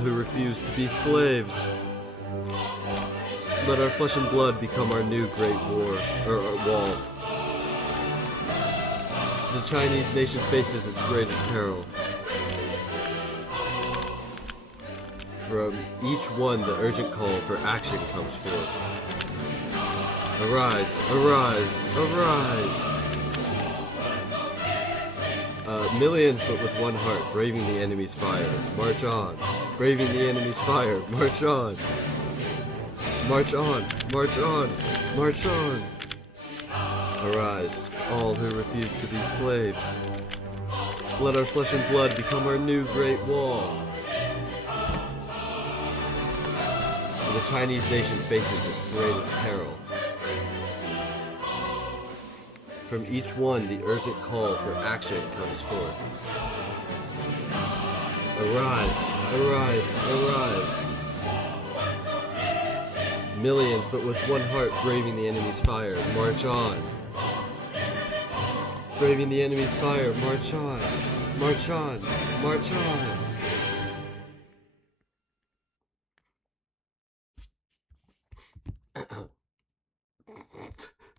who refuse to be slaves. Let our flesh and blood become our new great wall. The Chinese nation faces its greatest peril. From each one, the urgent call for action comes forth. Arise, arise, arise! Millions, but with one heart, braving the enemy's fire. March on, braving the enemy's fire. March on. March on, march on, march on. Arise, all who refuse to be slaves. Let our flesh and blood become our new great wall. The Chinese nation faces its greatest peril. From each one, the urgent call for action comes forth. Arise, arise, arise! Millions, but with one heart, braving the enemy's fire. March on. Braving the enemy's fire. March on. March on. March on.